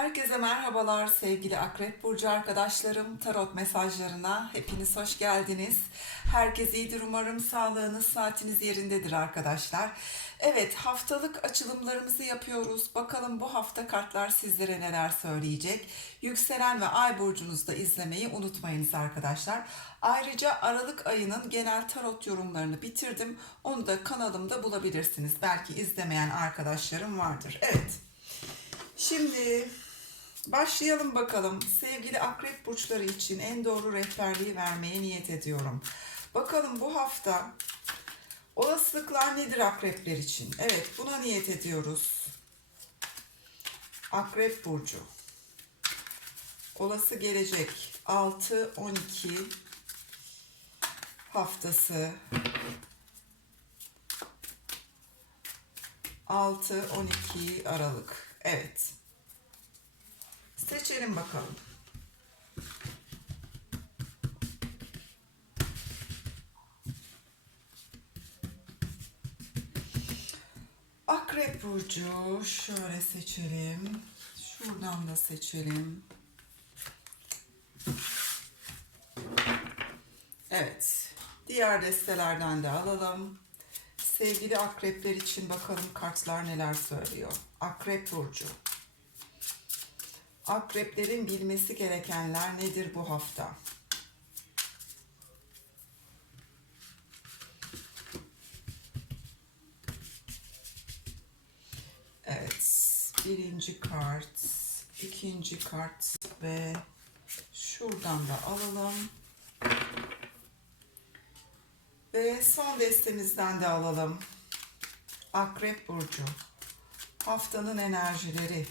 Herkese merhabalar sevgili Akrep Burcu arkadaşlarım. Tarot mesajlarına hepiniz hoş geldiniz. Herkes iyidir umarım. Sağlığınız, saatiniz yerindedir arkadaşlar. Evet haftalık açılımlarımızı yapıyoruz. Bakalım bu hafta kartlar sizlere neler söyleyecek. Yükselen ve ay burcunuzu da izlemeyi unutmayınız arkadaşlar. Ayrıca Aralık ayının genel tarot yorumlarını bitirdim. Onu da kanalımda bulabilirsiniz. Belki izlemeyen arkadaşlarım vardır. Evet. Şimdi başlayalım bakalım. Sevgili akrep burçları için en doğru rehberliği vermeye niyet ediyorum. Bakalım bu hafta olasılıklar nedir akrepler için? Evet buna niyet ediyoruz. Akrep burcu. Olası gelecek 6-12 haftası 6-12 Aralık. Evet. Seçelim bakalım. Akrep burcu şöyle seçelim. Şuradan da seçelim. Evet. Diğer destelerden de alalım. Sevgili akrepler için bakalım kartlar neler söylüyor. Akrep burcu. Akreplerin bilmesi gerekenler nedir bu hafta? Evet, birinci kart, ikinci kart ve şuradan da alalım. Ve son destemizden de alalım. Akrep Burcu. Haftanın enerjileri.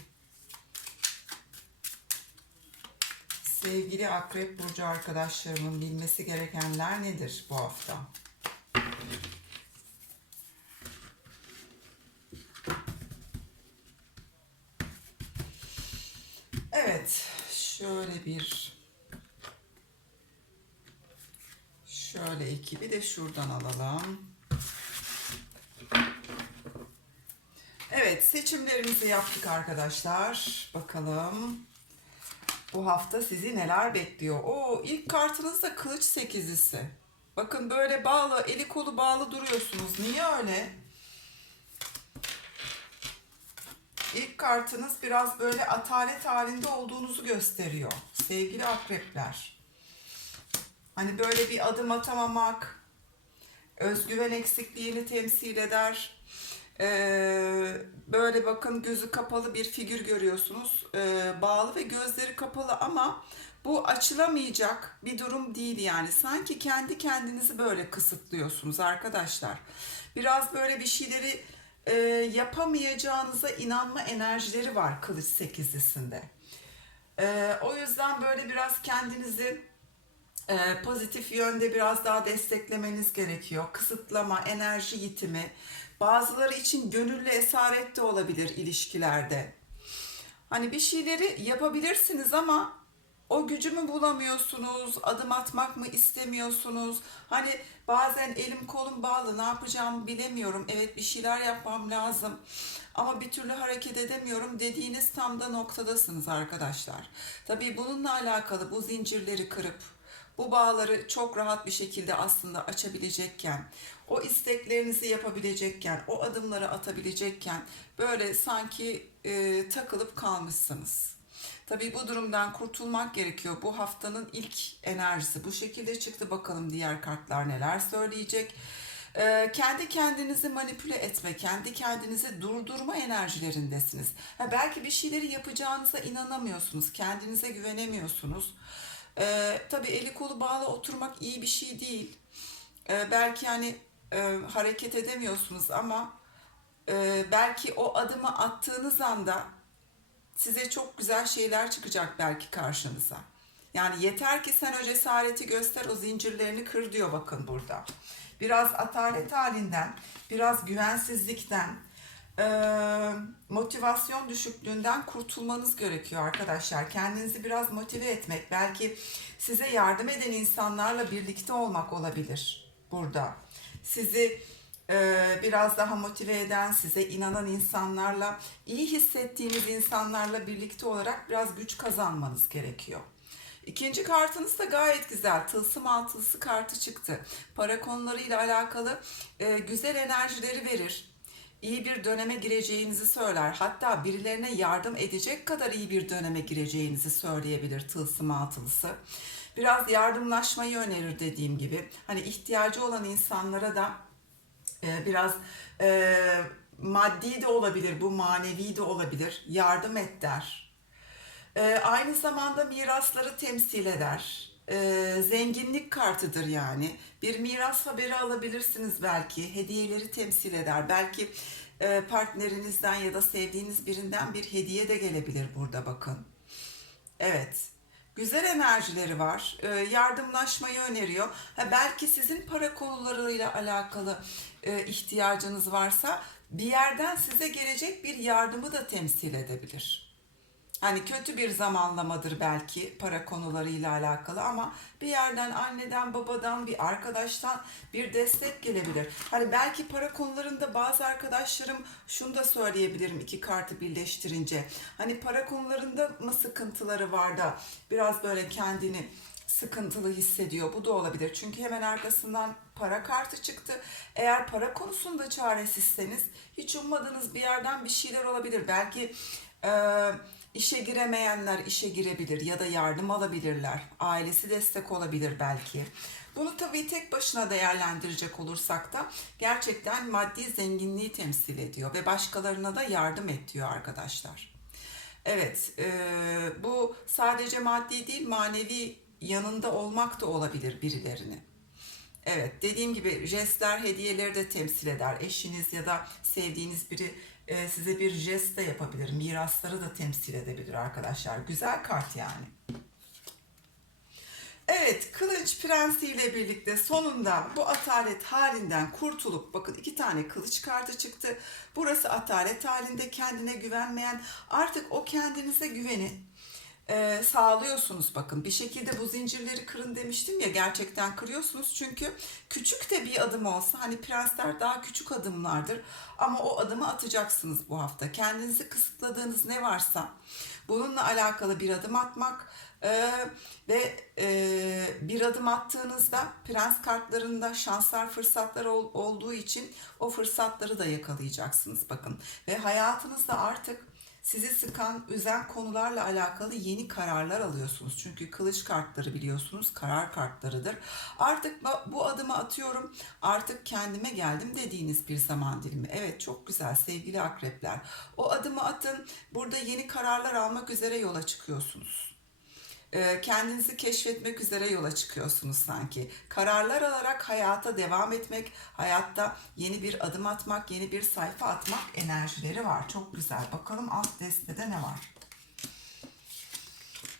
Sevgili Akrep Burcu arkadaşlarımın bilmesi gerekenler nedir bu hafta? Evet, şöyle bir şöyle iki bir de şuradan alalım. Evet, seçimlerimizi yaptık arkadaşlar. Bakalım bu hafta sizi neler bekliyor? Oo, ilk kartınız da kılıç sekizlisi. Bakın böyle bağlı, eli kolu bağlı duruyorsunuz. Niye öyle? İlk kartınız biraz böyle atalet halinde olduğunuzu gösteriyor. Sevgili akrepler. Hani böyle bir adım atamamak, özgüven eksikliğini temsil eder. Ee, böyle bakın gözü kapalı bir figür görüyorsunuz. Ee, bağlı ve gözleri kapalı ama bu açılamayacak bir durum değil yani. Sanki kendi kendinizi böyle kısıtlıyorsunuz arkadaşlar. Biraz böyle bir şeyleri e, yapamayacağınıza inanma enerjileri var kılıç sekizlisinde. Ee, o yüzden böyle biraz kendinizi e, pozitif yönde biraz daha desteklemeniz gerekiyor. Kısıtlama, enerji yitimi, bazıları için gönüllü esaret de olabilir ilişkilerde. Hani bir şeyleri yapabilirsiniz ama o gücü mü bulamıyorsunuz, adım atmak mı istemiyorsunuz? Hani bazen elim kolum bağlı, ne yapacağımı bilemiyorum. Evet bir şeyler yapmam lazım ama bir türlü hareket edemiyorum dediğiniz tam da noktadasınız arkadaşlar. Tabii bununla alakalı bu zincirleri kırıp bu bağları çok rahat bir şekilde aslında açabilecekken, o isteklerinizi yapabilecekken, o adımları atabilecekken böyle sanki e, takılıp kalmışsınız. Tabii bu durumdan kurtulmak gerekiyor. Bu haftanın ilk enerjisi bu şekilde çıktı. Bakalım diğer kartlar neler söyleyecek. Ee, kendi kendinizi manipüle etme, kendi kendinizi durdurma enerjilerindesiniz. Ha, belki bir şeyleri yapacağınıza inanamıyorsunuz, kendinize güvenemiyorsunuz. Ee, tabii eli kolu bağlı oturmak iyi bir şey değil. Ee, belki hani e, hareket edemiyorsunuz ama e, belki o adımı attığınız anda size çok güzel şeyler çıkacak belki karşınıza. Yani yeter ki sen o cesareti göster, o zincirlerini kır diyor bakın burada. Biraz atalet halinden, biraz güvensizlikten, e, motivasyon düşüklüğünden kurtulmanız gerekiyor arkadaşlar. Kendinizi biraz motive etmek, belki size yardım eden insanlarla birlikte olmak olabilir burada. Sizi e, biraz daha motive eden, size inanan insanlarla, iyi hissettiğiniz insanlarla birlikte olarak biraz güç kazanmanız gerekiyor. İkinci kartınız da gayet güzel. Tılsım altılısı kartı çıktı. Para konularıyla alakalı e, güzel enerjileri verir. İyi bir döneme gireceğinizi söyler. Hatta birilerine yardım edecek kadar iyi bir döneme gireceğinizi söyleyebilir tılsım altılısı. Biraz yardımlaşmayı önerir dediğim gibi. Hani ihtiyacı olan insanlara da e, biraz e, maddi de olabilir, bu manevi de olabilir. Yardım et der. E, aynı zamanda mirasları temsil eder. E, zenginlik kartıdır yani. Bir miras haberi alabilirsiniz belki. Hediyeleri temsil eder. Belki e, partnerinizden ya da sevdiğiniz birinden bir hediye de gelebilir burada bakın. Evet. Güzel enerjileri var. Ee, yardımlaşmayı öneriyor. Ha, belki sizin para konularıyla alakalı e, ihtiyacınız varsa bir yerden size gelecek bir yardımı da temsil edebilir. Hani kötü bir zamanlamadır belki para konularıyla alakalı ama bir yerden anneden, babadan, bir arkadaştan bir destek gelebilir. Hani belki para konularında bazı arkadaşlarım şunu da söyleyebilirim iki kartı birleştirince. Hani para konularında mı sıkıntıları var da biraz böyle kendini sıkıntılı hissediyor. Bu da olabilir. Çünkü hemen arkasından para kartı çıktı. Eğer para konusunda çaresizseniz hiç ummadığınız bir yerden bir şeyler olabilir. Belki eee İşe giremeyenler işe girebilir ya da yardım alabilirler. Ailesi destek olabilir belki. Bunu tabii tek başına değerlendirecek olursak da gerçekten maddi zenginliği temsil ediyor ve başkalarına da yardım et arkadaşlar. Evet, e, bu sadece maddi değil manevi yanında olmak da olabilir birilerini. Evet, dediğim gibi jestler, hediyeleri de temsil eder. Eşiniz ya da sevdiğiniz biri e, size bir jest de yapabilir. Mirasları da temsil edebilir arkadaşlar. Güzel kart yani. Evet, Kılıç Prensi ile birlikte sonunda bu atalet halinden kurtulup bakın iki tane kılıç kartı çıktı. Burası atalet halinde kendine güvenmeyen artık o kendinize güveni e, sağlıyorsunuz bakın. Bir şekilde bu zincirleri kırın demiştim ya gerçekten kırıyorsunuz. Çünkü küçük de bir adım olsa hani prensler daha küçük adımlardır. Ama o adımı atacaksınız bu hafta. Kendinizi kısıtladığınız ne varsa bununla alakalı bir adım atmak e, ve e, bir adım attığınızda prens kartlarında şanslar fırsatlar ol, olduğu için o fırsatları da yakalayacaksınız bakın. Ve hayatınızda artık sizi sıkan, üzen konularla alakalı yeni kararlar alıyorsunuz. Çünkü kılıç kartları biliyorsunuz karar kartlarıdır. Artık bu adımı atıyorum, artık kendime geldim dediğiniz bir zaman dilimi. Evet çok güzel sevgili akrepler. O adımı atın, burada yeni kararlar almak üzere yola çıkıyorsunuz kendinizi keşfetmek üzere yola çıkıyorsunuz sanki. Kararlar alarak hayata devam etmek, hayatta yeni bir adım atmak, yeni bir sayfa atmak enerjileri var. Çok güzel. Bakalım alt destede ne var?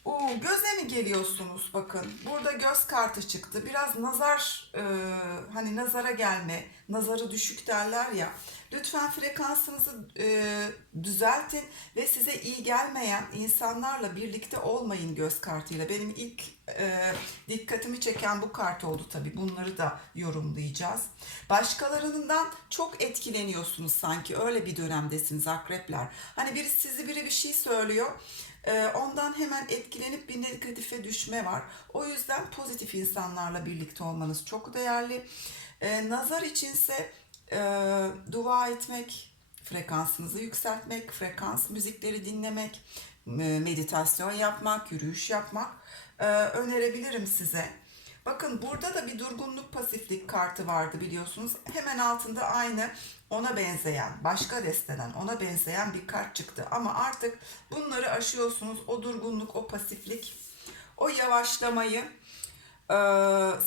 Oo, göze mi geliyorsunuz bakın. Burada göz kartı çıktı. Biraz nazar e, hani nazara gelme, nazarı düşük derler ya. Lütfen frekansınızı e, düzeltin ve size iyi gelmeyen insanlarla birlikte olmayın göz kartıyla. Benim ilk e, dikkatimi çeken bu kart oldu tabii. Bunları da yorumlayacağız. Başkalarından çok etkileniyorsunuz sanki. Öyle bir dönemdesiniz akrepler. Hani biri sizi biri bir şey söylüyor. Ee, ondan hemen etkilenip bir negatife düşme var. O yüzden pozitif insanlarla birlikte olmanız çok değerli. Ee, nazar içinse e, dua etmek, frekansınızı yükseltmek, frekans müzikleri dinlemek, meditasyon yapmak, yürüyüş yapmak e, önerebilirim size. Bakın burada da bir durgunluk pasiflik kartı vardı biliyorsunuz. Hemen altında aynı ona benzeyen, başka desteden ona benzeyen bir kart çıktı. Ama artık bunları aşıyorsunuz. O durgunluk, o pasiflik, o yavaşlamayı e,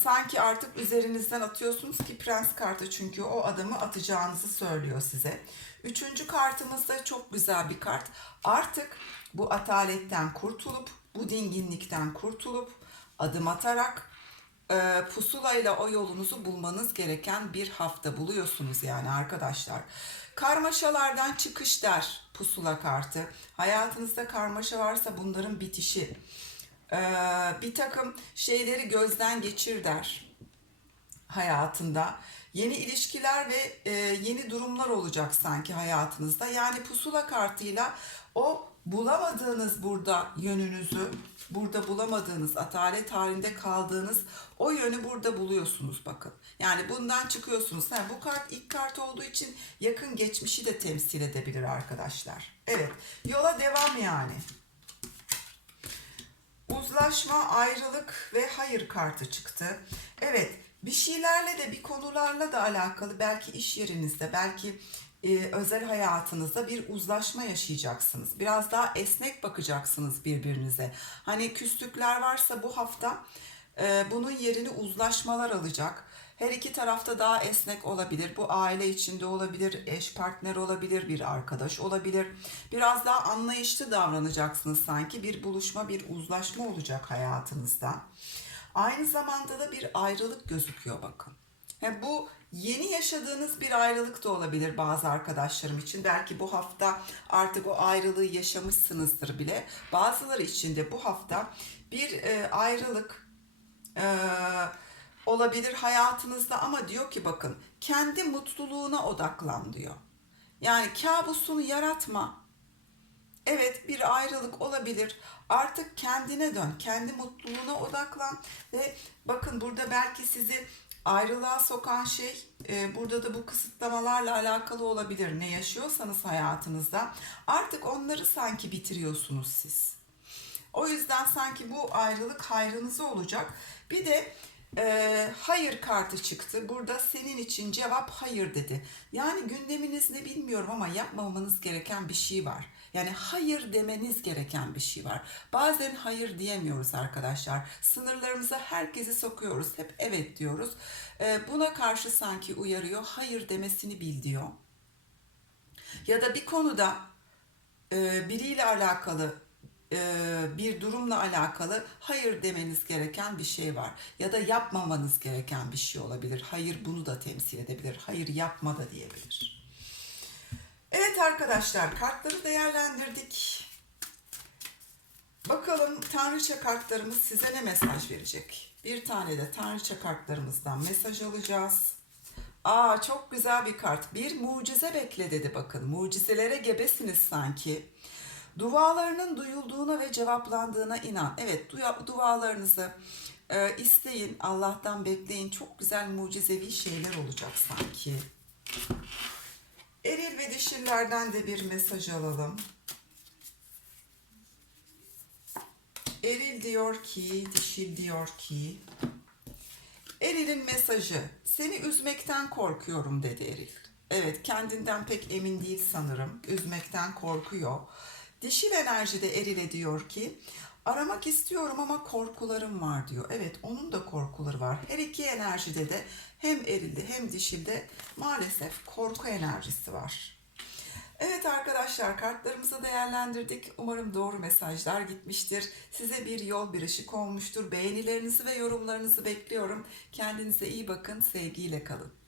sanki artık üzerinizden atıyorsunuz ki prens kartı çünkü o adımı atacağınızı söylüyor size. Üçüncü kartımız da çok güzel bir kart. Artık bu ataletten kurtulup, bu dinginlikten kurtulup adım atarak e, pusulayla o yolunuzu bulmanız gereken bir hafta buluyorsunuz yani arkadaşlar. Karmaşalardan çıkış der pusula kartı. Hayatınızda karmaşa varsa bunların bitişi. E, bir takım şeyleri gözden geçir der hayatında. Yeni ilişkiler ve e, yeni durumlar olacak sanki hayatınızda. Yani pusula kartıyla o bulamadığınız burada yönünüzü, burada bulamadığınız, atalet halinde kaldığınız o yönü burada buluyorsunuz bakın. Yani bundan çıkıyorsunuz. Ha, bu kart ilk kart olduğu için yakın geçmişi de temsil edebilir arkadaşlar. Evet, yola devam yani. Uzlaşma, ayrılık ve hayır kartı çıktı. Evet, bir şeylerle de bir konularla da alakalı belki iş yerinizde, belki e, özel hayatınızda bir uzlaşma yaşayacaksınız. Biraz daha esnek bakacaksınız birbirinize. Hani küslükler varsa bu hafta e, bunun yerini uzlaşmalar alacak. Her iki tarafta daha esnek olabilir. Bu aile içinde olabilir, eş partner olabilir, bir arkadaş olabilir. Biraz daha anlayışlı davranacaksınız sanki. Bir buluşma, bir uzlaşma olacak hayatınızda. Aynı zamanda da bir ayrılık gözüküyor bakın. Yani bu yeni yaşadığınız bir ayrılık da olabilir bazı arkadaşlarım için. Belki bu hafta artık o ayrılığı yaşamışsınızdır bile. Bazıları için de bu hafta bir e, ayrılık e, olabilir hayatınızda ama diyor ki bakın kendi mutluluğuna odaklan diyor. Yani kabusunu yaratma. Evet bir ayrılık olabilir. Artık kendine dön. Kendi mutluluğuna odaklan. Ve bakın burada belki sizi ayrılığa sokan şey e, burada da bu kısıtlamalarla alakalı olabilir. Ne yaşıyorsanız hayatınızda artık onları sanki bitiriyorsunuz siz. O yüzden sanki bu ayrılık hayrınıza olacak. Bir de e, hayır kartı çıktı. Burada senin için cevap hayır dedi. Yani gündeminiz ne bilmiyorum ama yapmamanız gereken bir şey var. Yani hayır demeniz gereken bir şey var. Bazen hayır diyemiyoruz arkadaşlar. Sınırlarımıza herkesi sokuyoruz. Hep evet diyoruz. E, buna karşı sanki uyarıyor. Hayır demesini bil diyor. Ya da bir konuda e, biriyle alakalı e, bir durumla alakalı hayır demeniz gereken bir şey var. Ya da yapmamanız gereken bir şey olabilir. Hayır bunu da temsil edebilir. Hayır yapma da diyebilir. Arkadaşlar kartları değerlendirdik. Bakalım tanrıça kartlarımız size ne mesaj verecek? Bir tane de tanrıça kartlarımızdan mesaj alacağız. Aa çok güzel bir kart. Bir mucize bekle dedi bakın. Mucizelere gebesiniz sanki. Dualarının duyulduğuna ve cevaplandığına inan. Evet duya, dualarınızı e, isteyin. Allah'tan bekleyin. Çok güzel mucizevi şeyler olacak sanki. Eril ve dişillerden de bir mesaj alalım. Eril diyor ki, dişil diyor ki, Eril'in mesajı, seni üzmekten korkuyorum dedi Eril. Evet, kendinden pek emin değil sanırım. Üzmekten korkuyor. Dişil enerjide Eril'e diyor ki, aramak istiyorum ama korkularım var diyor. Evet, onun da korkuları var. Her iki enerjide de hem erilde hem dişilde maalesef korku enerjisi var. Evet arkadaşlar kartlarımızı değerlendirdik. Umarım doğru mesajlar gitmiştir. Size bir yol bir ışık olmuştur. Beğenilerinizi ve yorumlarınızı bekliyorum. Kendinize iyi bakın. Sevgiyle kalın.